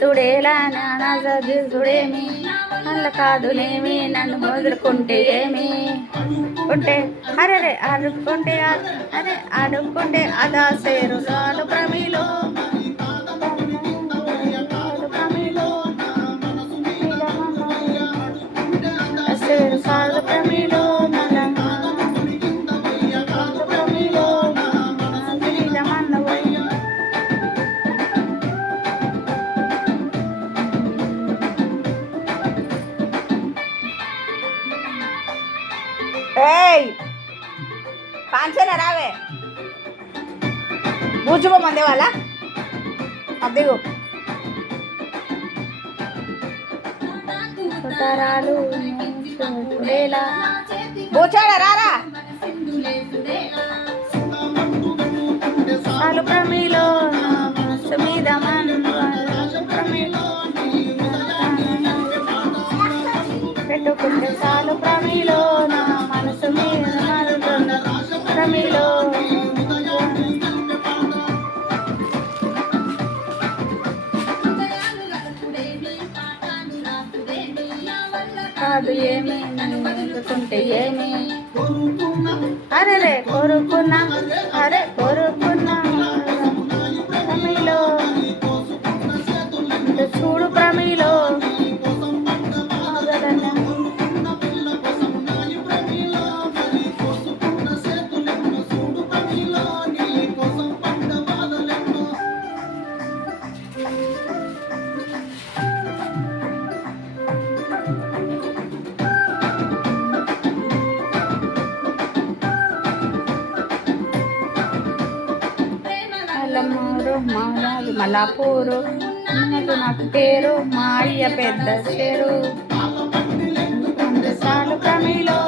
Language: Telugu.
చూడేలా నానా చూడేమి అల్ల కాదునేమి నన్ను వదులుకుంటే ఏమి ఉంటే అరే అడుక్కుంటే అరే అడుక్కుంటే అదా సేరు రాలు ప్రమిలో సేరు సాలు ప్రమిలో ఏయ్ పాంచనా రావే కూర్చోబో మందే వాళ్ళ అద్దెగు తరాలు కూర్చోడా రారా సాలు ప్రమిలో మీద పెట్టుకుంటే సాలు ప్రమిలో నా మనసు మీద ప్రమిలో కాదు ఏమి నన్నుకుంటే ఏమి అరే కోరుకున్నా అరే కోరుకున్నా ప్రమిలో చూడు ప్రమిలో మారాలి మలాపూరు నాకు పేరు మా అయ్య పెద్ద చెరు సాలు ప్రమిలో